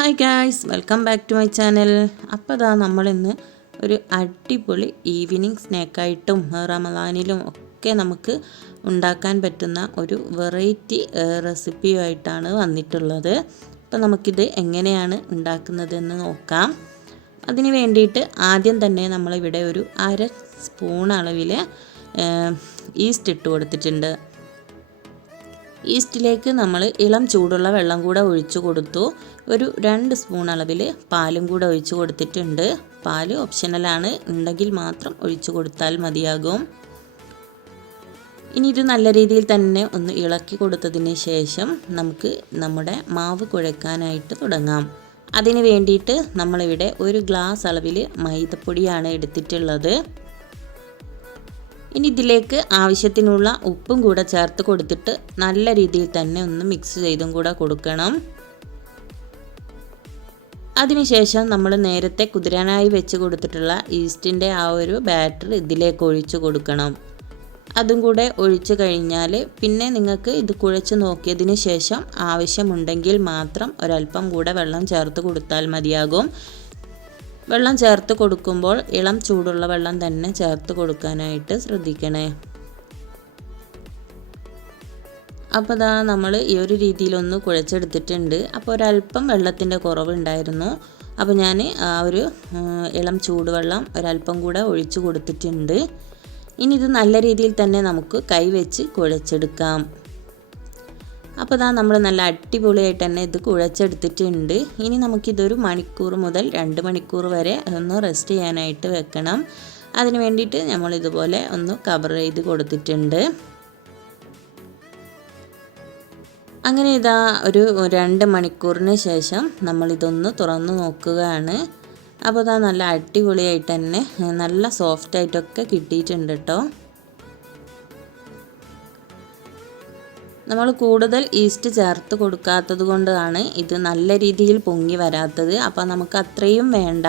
Hi guys, welcome back to my channel. അപ്പോൾ അതാ നമ്മളിന്ന് ഒരു അടിപൊളി ഈവനിങ് സ്നാക്കായിട്ടും റമദാനിലും ഒക്കെ നമുക്ക് ഉണ്ടാക്കാൻ പറ്റുന്ന ഒരു വെറൈറ്റി റെസിപ്പിയുമായിട്ടാണ് വന്നിട്ടുള്ളത്. അപ്പോൾ നമുക്കിത് എങ്ങനെയാണ് ഉണ്ടാക്കുന്നതെന്ന് നോക്കാം. അതിന് വേണ്ടിയിട്ട് ആദ്യം തന്നെ നമ്മളിവിടെ ഒരു 1/2 സ്പൂൺ അളവിൽ ഈസ്റ്റ് ഇട്ട് കൊടുത്തിട്ടുണ്ട്. ഈസ്റ്റിലേക്ക് നമ്മൾ ഇളം ചൂടുള്ള വെള്ളം കൂടെ ഒഴിച്ചു കൊടുത്തു. ഒരു 2 സ്പൂൺ അളവിൽ പാലും കൂടെ ഒഴിച്ചു കൊടുത്തിട്ടുണ്ട്. പാല് ഓപ്ഷണലാണ്, ഉണ്ടെങ്കിൽ മാത്രം ഒഴിച്ചു കൊടുത്താൽ മതിയാകും. ഇനി ഇത് നല്ല രീതിയിൽ തന്നെ ഒന്ന് ഇളക്കി കൊടുത്തതിന് ശേഷം നമുക്ക് നമ്മുടെ മാവ് കുഴക്കാനായിട്ട് തുടങ്ങാം. അതിന് വേണ്ടിയിട്ട് നമ്മളിവിടെ 1 ഗ്ലാസ് അളവിൽ മൈദപ്പൊടിയാണ് എടുത്തിട്ടുള്ളത്. ഇനി ഇതിലേക്ക് ആവശ്യത്തിനുള്ള ഉപ്പും കൂടെ ചേർത്ത് കൊടുത്തിട്ട് നല്ല രീതിയിൽ തന്നെ ഒന്ന് മിക്സ് ചെയ്തും കൂടെ കൊടുക്കണം. അതിനുശേഷം നമ്മൾ നേരത്തെ കുതിരാനായി വെച്ച് കൊടുത്തിട്ടുള്ള ഈസ്റ്റിൻ്റെ ആ ഒരു ബാറ്റർ ഇതിലേക്ക് ഒഴിച്ചു കൊടുക്കണം. അതും കൂടെ ഒഴിച്ചു കഴിഞ്ഞാൽ പിന്നെ നിങ്ങൾക്ക് ഇത് കുഴച്ച് നോക്കിയതിന് ശേഷം ആവശ്യമുണ്ടെങ്കിൽ മാത്രം ഒരല്പം കൂടെ വെള്ളം ചേർത്ത് കൊടുത്താൽ മതിയാകും. വെള്ളം ചേർത്ത് കൊടുക്കുമ്പോൾ ഇളം ചൂടുള്ള വെള്ളം തന്നെ ചേർത്ത് കൊടുക്കാനായിട്ട് ശ്രദ്ധിക്കണേ. അപ്പോൾ ദാ നമ്മൾ ഈ ഒരു രീതിയിലൊന്ന് കുഴച്ചെടുത്തിട്ടുണ്ട്. അപ്പോൾ ഒരല്പം വെള്ളത്തിൻ്റെ കുറവുണ്ടായിരുന്നു. അപ്പോൾ ഞാൻ ആ ഒരു ഇളം ചൂടുവെള്ളം ഒരല്പം കൂടെ ഒഴിച്ചു കൊടുത്തിട്ടുണ്ട്. ഇനി ഇത് നല്ല രീതിയിൽ തന്നെ നമുക്ക് കൈവച്ച് കുഴച്ചെടുക്കാം. അപ്പോൾ ദാ നമ്മൾ നല്ല അടിപൊളിയായിട്ട് തന്നെ ഇത് കുഴച്ചെടുത്തിട്ടുണ്ട്. ഇനി നമുക്കിതൊരു 1 മണിക്കൂർ മുതൽ 2 മണിക്കൂർ വരെ ഒന്ന് റെസ്റ്റ് ചെയ്യാനായിട്ട് വെക്കണം. അതിന് വേണ്ടിയിട്ട് നമ്മൾ ഇതുപോലെ ഒന്ന് കവർ ചെയ്ത് കൊടുത്തിട്ടുണ്ട്. അങ്ങനെ ഇതാ ഒരു 2 മണിക്കൂറിന് ശേഷം നമ്മളിതൊന്ന് തുറന്ന് നോക്കുകയാണ്. അപ്പോൾ ഇതാ നല്ല അടിപൊളിയായിട്ട് തന്നെ നല്ല സോഫ്റ്റായിട്ടൊക്കെ കിട്ടിയിട്ടുണ്ട് കേട്ടോ. നമ്മൾ കൂടുതൽ ഈസ്റ്റ് ചേർത്ത് കൊടുക്കാത്തത് കൊണ്ടാണ് ഇത് നല്ല രീതിയിൽ പൊങ്ങി വരാത്തത്. അപ്പോൾ നമുക്ക് അത്രയും വേണ്ട,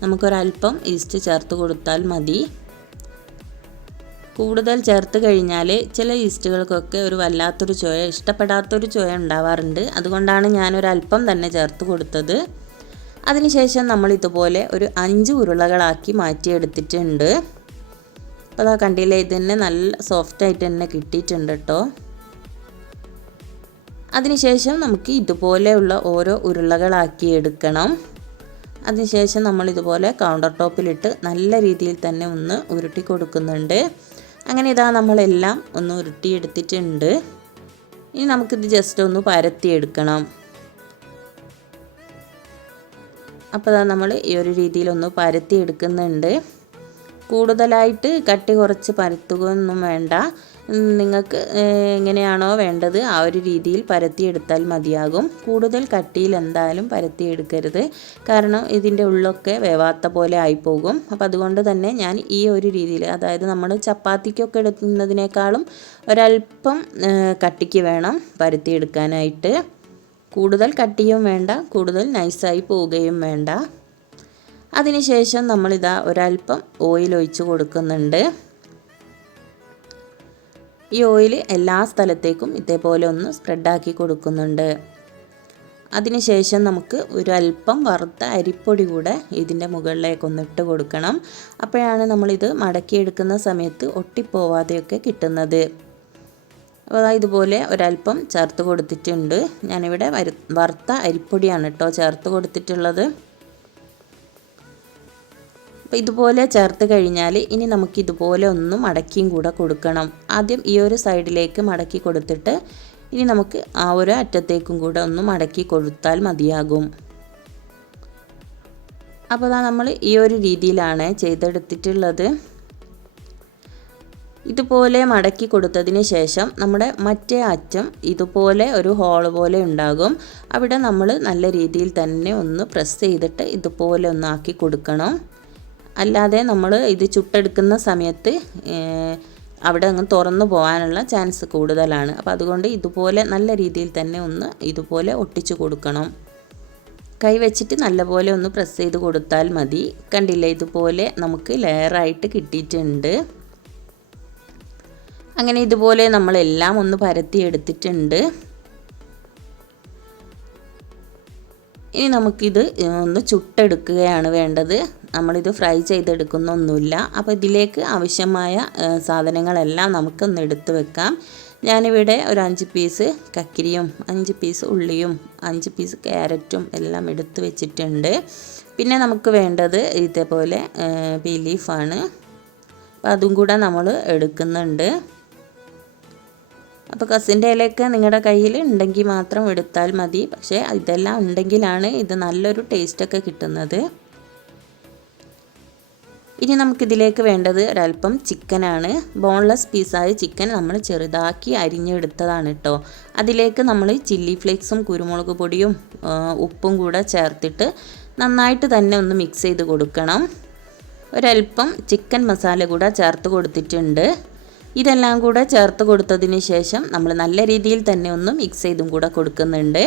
നമുക്കൊരല്പം ഈസ്റ്റ് ചേർത്ത് കൊടുത്താൽ മതി. കൂടുതൽ ചേർത്ത് കഴിഞ്ഞാൽ ചില ഈസ്റ്റുകൾക്കൊക്കെ ഒരു വല്ലാത്തൊരു ചുവ, ഇഷ്ടപ്പെടാത്തൊരു ചുവ ഉണ്ടാവാറുണ്ട്. അതുകൊണ്ടാണ് ഞാനൊരല്പം തന്നെ ചേർത്ത് കൊടുത്തത്. അതിനുശേഷം നമ്മൾ ഇതുപോലെ ഒരു 5 ഉരുളകളാക്കി മാറ്റിയെടുത്തിട്ടുണ്ട്. അപ്പോൾ അതാ കണ്ടില്ലേ, ഇത് തന്നെ നല്ല സോഫ്റ്റായിട്ട് തന്നെ കിട്ടിയിട്ടുണ്ട് കേട്ടോ. അതിനുശേഷം നമുക്ക് ഇതുപോലെയുള്ള ഓരോ ഉരുളകളാക്കി എടുക്കണം. അതിനുശേഷം നമ്മൾ ഇതുപോലെ കൗണ്ടർ ടോപ്പിലിട്ട് നല്ല രീതിയിൽ തന്നെ ഒന്ന് ഉരുട്ടി കൊടുക്കുന്നുണ്ട്. അങ്ങനെ ഇതാ നമ്മളെല്ലാം ഒന്ന് ഉരുട്ടിയെടുത്തിട്ടുണ്ട്. ഇനി നമുക്കിത് ജസ്റ്റ് ഒന്ന് പരത്തിയെടുക്കണം. അപ്പോൾ ഇതാ നമ്മൾ ഈ ഒരു രീതിയിലൊന്ന് പരത്തിയെടുക്കുന്നുണ്ട്. കൂടുതലായിട്ട് കട്ടി കുറച്ച് പരത്തുകയൊന്നും വേണ്ട. നിങ്ങൾക്ക് എങ്ങനെയാണോ വേണ്ടത് ആ ഒരു രീതിയിൽ പരത്തിയെടുത്താൽ മതിയാകും. കൂടുതൽ കട്ടിയിൽ എന്തായാലും പരത്തിയെടുക്കരുത്, കാരണം ഇതിൻ്റെ ഉള്ളൊക്കെ വേവാത്ത പോലെ ആയിപ്പോകും. അപ്പോൾ അതുകൊണ്ട് തന്നെ ഞാൻ ഈ ഒരു രീതിയിൽ, അതായത് നമ്മൾ ചപ്പാത്തിക്കൊക്കെ എടുക്കുന്നതിനേക്കാളും ഒരല്പം കട്ടിക്ക് വേണം പരത്തിയെടുക്കാനായിട്ട്. കൂടുതൽ കട്ടിയും വേണ്ട, കൂടുതൽ നൈസായി പോവുകയും വേണ്ട. അതിനുശേഷം നമ്മളിതാ ഒരല്പം ഓയിൽ ഒഴിച്ച് കൊടുക്കുന്നുണ്ട്. ഈ ഓയിൽ എല്ലാ സ്ഥലത്തേക്കും ഇതേപോലെ ഒന്ന് സ്പ്രെഡാക്കി കൊടുക്കുന്നുണ്ട്. അതിനുശേഷം നമുക്ക് ഒരല്പം വറുത്ത അരിപ്പൊടി കൂടെ ഇതിൻ്റെ മുകളിലേക്കൊന്ന് ഇട്ട് കൊടുക്കണം. അപ്പോഴാണ് നമ്മളിത് മടക്കിയെടുക്കുന്ന സമയത്ത് ഒട്ടിപ്പോവാതെയൊക്കെ കിട്ടുന്നത്. അപ്പോൾ ഇതുപോലെ ഒരല്പം ചേർത്ത് കൊടുത്തിട്ടുണ്ട്. ഞാനിവിടെ വറുത്ത അരിപ്പൊടിയാണ് കേട്ടോ ചേർത്ത് കൊടുത്തിട്ടുള്ളത്. അപ്പോൾ ഇതുപോലെ ചേർത്ത് കഴിഞ്ഞാൽ ഇനി നമുക്കിതുപോലെ ഒന്ന് മടക്കിയും കൂടെ കൊടുക്കണം. ആദ്യം ഈ ഒരു സൈഡിലേക്ക് മടക്കി കൊടുത്തിട്ട് ഇനി നമുക്ക് ആ ഒരു അറ്റത്തേക്കും കൂടെ ഒന്ന് മടക്കി കൊടുത്താൽ മതിയാകും. അപ്പോൾ നമ്മൾ ഈ ഒരു രീതിയിലാണ് ചെയ്തെടുത്തിട്ടുള്ളത്. ഇതുപോലെ മടക്കി കൊടുത്തതിന് ശേഷം നമ്മുടെ മറ്റേ അറ്റം ഇതുപോലെ ഒരു ഹോൾ പോലെ ഉണ്ടാകും. അവിടെ നമ്മൾ നല്ല രീതിയിൽ തന്നെ ഒന്ന് പ്രസ് ചെയ്തിട്ട് ഇതുപോലെ ഒന്ന് ആക്കി കൊടുക്കണം. അല്ലാതെ നമ്മൾ ഇത് ചുട്ടെടുക്കുന്ന സമയത്ത് അവിടെ അങ്ങ് തുറന്നു പോകാനുള്ള ചാൻസ് കൂടുതലാണ്. അപ്പോൾ അതുകൊണ്ട് ഇതുപോലെ നല്ല രീതിയിൽ തന്നെ ഒന്ന് ഇതുപോലെ ഒട്ടിച്ചു കൊടുക്കണം. കൈ വെച്ചിട്ട് നല്ലപോലെ ഒന്ന് പ്രസ് ചെയ്ത് കൊടുത്താൽ മതി. കണ്ടില്ലേ, ഇതുപോലെ നമുക്ക് ലെയറായിട്ട് കിട്ടിയിട്ടുണ്ട്. അങ്ങനെ ഇതുപോലെ നമ്മളെല്ലാം ഒന്ന് പരത്തി എടുത്തിട്ടുണ്ട്. ഇനി നമുക്കിത് ഒന്ന് ചുട്ടെടുക്കുകയാണ് വേണ്ടത്. നമ്മളിത് ഫ്രൈ ചെയ്തെടുക്കുന്നൊന്നുമില്ല. അപ്പോൾ ഇതിലേക്ക് ആവശ്യമായ സാധനങ്ങളെല്ലാം നമുക്കൊന്ന് എടുത്ത് വെക്കാം. ഞാനിവിടെ ഒരു 5 പീസ് കക്കിരിയും 5 പീസ് ഉള്ളിയും 5 പീസ് ക്യാരറ്റും എല്ലാം എടുത്ത് വെച്ചിട്ടുണ്ട്. പിന്നെ നമുക്ക് വേണ്ടത് ഇതേപോലെ ബേ ലീഫാണ്. അപ്പോൾ അതും കൂടെ നമ്മൾ എടുക്കുന്നുണ്ട്. അപ്പോൾ കസിൻ്റെ ഇലയൊക്കെ നിങ്ങളുടെ കയ്യിൽ ഉണ്ടെങ്കിൽ മാത്രം എടുത്താൽ മതി. പക്ഷേ ഇതെല്ലാം ഉണ്ടെങ്കിലാണ് ഇത് നല്ലൊരു ടേസ്റ്റൊക്കെ കിട്ടുന്നത്. ഇനി നമുക്കിതിലേക്ക് വേണ്ടത് ഒരല്പം ചിക്കനാണ്. ബോൺലെസ് പീസായ ചിക്കൻ നമ്മൾ ചെറുതാക്കി അരിഞ്ഞെടുത്തതാണ് കേട്ടോ. അതിലേക്ക് നമ്മൾ ചില്ലി ഫ്ലേക്സും കുരുമുളക് പൊടിയും ഉപ്പും കൂടെ ചേർത്തിട്ട് നന്നായിട്ട് തന്നെ ഒന്ന് മിക്സ് ചെയ്ത് കൊടുക്കണം. ഒരല്പം ചിക്കൻ മസാല കൂടെ ചേർത്ത് കൊടുത്തിട്ടുണ്ട്. ഇതെല്ലാം കൂടെ ചേർത്ത് കൊടുത്തതിന് ശേഷം നമ്മൾ നല്ല രീതിയിൽ തന്നെ ഒന്ന് മിക്സ് ചെയ്തും കൂടെ കൊടുക്കുന്നുണ്ട്.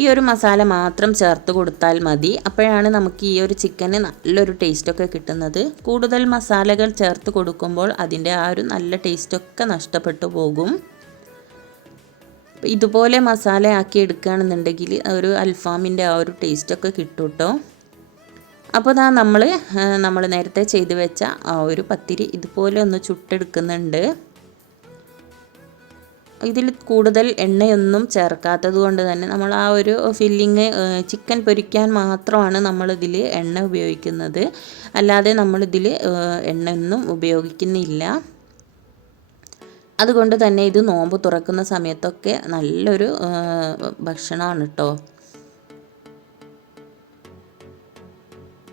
ഈ ഒരു മസാല മാത്രം ചേർത്ത് കൊടുത്താൽ മതി. അപ്പോഴാണ് നമുക്ക് ഈ ഒരു ചിക്കന് നല്ലൊരു ടേസ്റ്റൊക്കെ കിട്ടുന്നത്. കൂടുതൽ മസാലകൾ ചേർത്ത് കൊടുക്കുമ്പോൾ അതിൻ്റെ ആ ഒരു നല്ല ടേസ്റ്റൊക്കെ നഷ്ടപ്പെട്ടു പോകും. ഇതുപോലെ മസാല ആക്കി എടുക്കുകയാണെന്നുണ്ടെങ്കിൽ ഒരു അൽഫാമിൻ്റെ ആ ഒരു ടേസ്റ്റൊക്കെ കിട്ടും കേട്ടോ. അപ്പോൾ നമ്മൾ നേരത്തെ ചെയ്ത് വെച്ച ആ ഒരു പത്തിരി ഇതുപോലെ ഒന്ന് ചുട്ടെടുക്കുന്നുണ്ട്. ഇതിൽ കൂടുതൽ എണ്ണയൊന്നും ചേർക്കാത്തത് കൊണ്ട് തന്നെ നമ്മൾ ആ ഒരു ഫില്ലിങ് ചിക്കൻ പൊരിക്കാൻ മാത്രമാണ് നമ്മളിതിൽ എണ്ണ ഉപയോഗിക്കുന്നത്. അല്ലാതെ നമ്മളിതിൽ എണ്ണയൊന്നും ഉപയോഗിക്കുന്നില്ല. അതുകൊണ്ട് തന്നെ ഇത് നോമ്പ് തുറക്കുന്ന സമയത്തൊക്കെ നല്ലൊരു ഭക്ഷണമാണ് കേട്ടോ.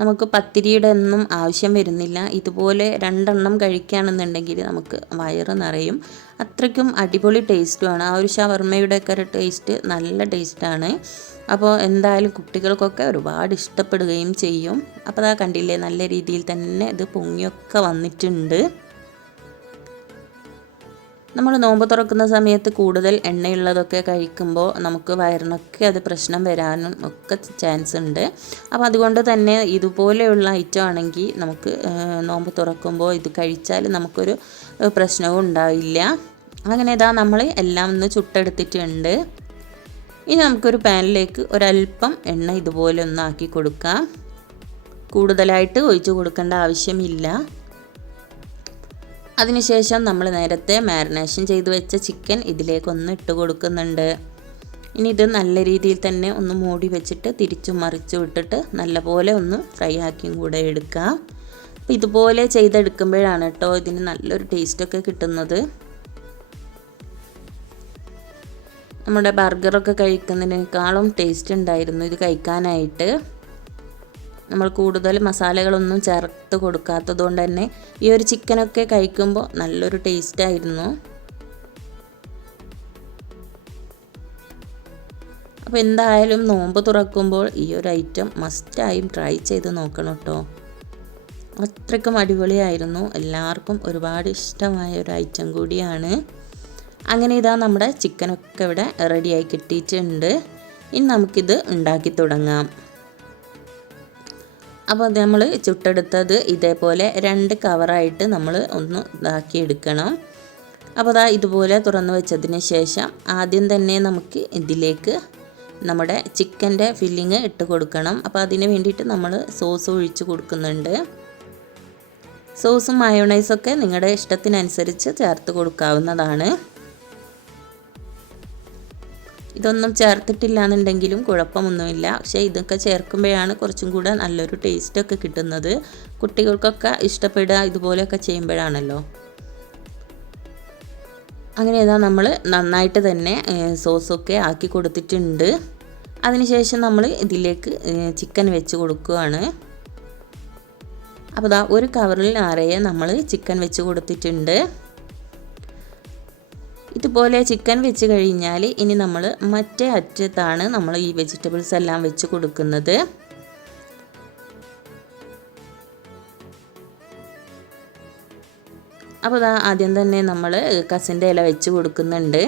നമുക്ക് പത്തിരിയുടെ ഒന്നും ആവശ്യം വരുന്നില്ല. ഇതുപോലെ 2 എണ്ണം കഴിക്കുകയാണെന്നുണ്ടെങ്കിൽ നമുക്ക് വയറ് നിറയും. അത്രയ്ക്കും അടിപൊളി ടേസ്റ്റുമാണ്. ആ ഒരു ഷവർമ്മയുടെ ഒക്കെ ഒരു ടേസ്റ്റ് നല്ല ടേസ്റ്റാണ്. അപ്പോൾ എന്തായാലും കുട്ടികൾക്കൊക്കെ ഒരുപാട് ഇഷ്ടപ്പെടുകയും ചെയ്യും. അപ്പോൾ കണ്ടില്ലേ, നല്ല രീതിയിൽ തന്നെ ഇത് പൊങ്ങിയൊക്കെ വന്നിട്ടുണ്ട്. നമ്മൾ നോമ്പ് തുറക്കുന്ന സമയത്ത് കൂടുതൽ എണ്ണയുള്ളതൊക്കെ കഴിക്കുമ്പോൾ നമുക്ക് വയറിനൊക്കെ അത് പ്രശ്നം വരാനും ഒക്കെ ചാൻസ് ഉണ്ട്. അപ്പോൾ അതുകൊണ്ട് തന്നെ ഇതുപോലെയുള്ള ഐറ്റം ആണെങ്കിൽ നമുക്ക് നോമ്പ് തുറക്കുമ്പോൾ ഇത് കഴിച്ചാൽ നമുക്കൊരു പ്രശ്നവും ഉണ്ടാവില്ല. അങ്ങനെ നമ്മൾ എല്ലാം ഒന്ന് ചുട്ടെടുത്തിട്ടുണ്ട്. ഇനി നമുക്കൊരു പാനിലേക്ക് ഒരല്പം എണ്ണ ഇതുപോലെ ഒന്ന് ആക്കി കൊടുക്കാം. കൂടുതലായിട്ട് ഒഴിച്ച് കൊടുക്കേണ്ട ആവശ്യമില്ല. അതിനുശേഷം നമ്മൾ നേരത്തെ മാരിനേഷൻ ചെയ്ത് വെച്ച ചിക്കൻ ഇതിലേക്കൊന്ന് ഇട്ട് കൊടുക്കുന്നുണ്ട്. ഇനി ഇത് നല്ല രീതിയിൽ തന്നെ ഒന്ന് മൂടി വെച്ചിട്ട് തിരിച്ചും മറിച്ചും ഇട്ടിട്ട് നല്ലപോലെ ഒന്ന് ഫ്രൈ ആക്കിയും കൂടെ എടുക്കാം. അപ്പോൾ ഇതുപോലെ ചെയ്തെടുക്കുമ്പോഴാണ് കേട്ടോ ഇതിന് നല്ലൊരു ടേസ്റ്റൊക്കെ കിട്ടുന്നത്. നമ്മുടെ ബർഗറൊക്കെ കഴിക്കുന്നതിനേക്കാളും ടേസ്റ്റ് ഉണ്ടായിരുന്നു ഇത് കഴിക്കാനായിട്ട്. നമ്മൾ കൂടുതൽ മസാലകളൊന്നും ചേർത്ത് കൊടുക്കാത്തത് കൊണ്ട് തന്നെ ഈ ഒരു ചിക്കനൊക്കെ കഴിക്കുമ്പോൾ നല്ലൊരു ടേസ്റ്റായിരുന്നു. അപ്പോൾ എന്തായാലും നോമ്പ് തുറക്കുമ്പോൾ ഈ ഒരു ഐറ്റം മസ്റ്റായും ട്രൈ ചെയ്ത് നോക്കണം കേട്ടോ. അത്രയ്ക്കും അടിപൊളിയായിരുന്നു. എല്ലാവർക്കും ഒരുപാട് ഇഷ്ടമായ ഒരു ഐറ്റം കൂടിയാണ്. അങ്ങനെ നമ്മുടെ ചിക്കനൊക്കെ ഇവിടെ റെഡിയായി കിട്ടിയിട്ടുണ്ട്. ഇനി നമുക്കിത് ഉണ്ടാക്കി തുടങ്ങാം. അപ്പോൾ നമ്മൾ ചുട്ടെടുത്തത് ഇതേപോലെ 2 കവറായിട്ട് നമ്മൾ ഒന്ന് ഇതാക്കിയെടുക്കണം. അപ്പോൾ ഇതുപോലെ തുറന്നു വെച്ചതിന് ശേഷം ആദ്യം തന്നെ നമുക്ക് ഇതിലേക്ക് നമ്മുടെ ചിക്കൻ്റെ ഫില്ലിങ് ഇട്ട് കൊടുക്കണം. അപ്പോൾ അതിന് വേണ്ടിയിട്ട് നമ്മൾ സോസ് ഒഴിച്ച് കൊടുക്കുന്നുണ്ട്. സോസും മയോണൈസൊക്കെ നിങ്ങളുടെ ഇഷ്ടത്തിനനുസരിച്ച് ചേർത്ത് കൊടുക്കാവുന്നതാണ്. ഇതൊന്നും ചേർത്തിട്ടില്ല എന്നുണ്ടെങ്കിലും കുഴപ്പമൊന്നുമില്ല. പക്ഷേ ഇതൊക്കെ ചേർക്കുമ്പോഴാണ് കുറച്ചും കൂടെ നല്ലൊരു ടേസ്റ്റൊക്കെ കിട്ടുന്നത്. കുട്ടികൾക്കൊക്കെ ഇഷ്ടപ്പെടുക ഇതുപോലെയൊക്കെ ചെയ്യുമ്പോഴാണല്ലോ. അങ്ങനെ നമ്മൾ നന്നായിട്ട് തന്നെ സോസൊക്കെ ആക്കി കൊടുത്തിട്ടുണ്ട്. അതിനുശേഷം നമ്മൾ ഇതിലേക്ക് ചിക്കൻ വെച്ച് കൊടുക്കുകയാണ്. അപ്പോൾ ഒരു കവറിൽ നിറയെ നമ്മൾ ചിക്കൻ വെച്ച് കൊടുത്തിട്ടുണ്ട്. ഇതുപോലെ ചിക്കൻ വെച്ച് കഴിഞ്ഞാൽ ഇനി നമ്മൾ മറ്റേ അറ്റത്താണ് നമ്മൾ ഈ വെജിറ്റബിൾസ് എല്ലാം വെച്ച് കൊടുക്കുന്നത്. അപ്പോൾ ആദ്യം തന്നെ നമ്മൾ കസിൻ്റെ ഇല വെച്ച് കൊടുക്കുന്നുണ്ട്.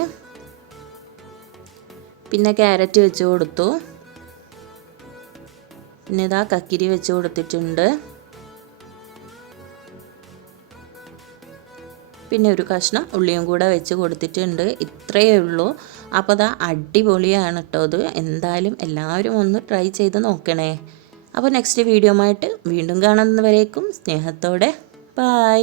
പിന്നെ ക്യാരറ്റ് വെച്ച് കൊടുത്തു. പിന്നെ കക്കിരി വെച്ച് കൊടുത്തിട്ടുണ്ട്. പിന്നെ ഒരു കഷ്ണം ഉള്ളിയും കൂടെ വെച്ച് കൊടുത്തിട്ടുണ്ട്. ഇത്രയേ ഉള്ളൂ. അപ്പോൾ അതാ അടിപൊളിയാണ് കേട്ടോ അത്. എന്തായാലും എല്ലാവരും ഒന്ന് ട്രൈ ചെയ്ത് നോക്കണേ. അപ്പോൾ നെക്സ്റ്റ് വീഡിയോ ആയിട്ട് വീണ്ടും കാണുന്നവരേക്കും സ്നേഹത്തോടെ ബൈ.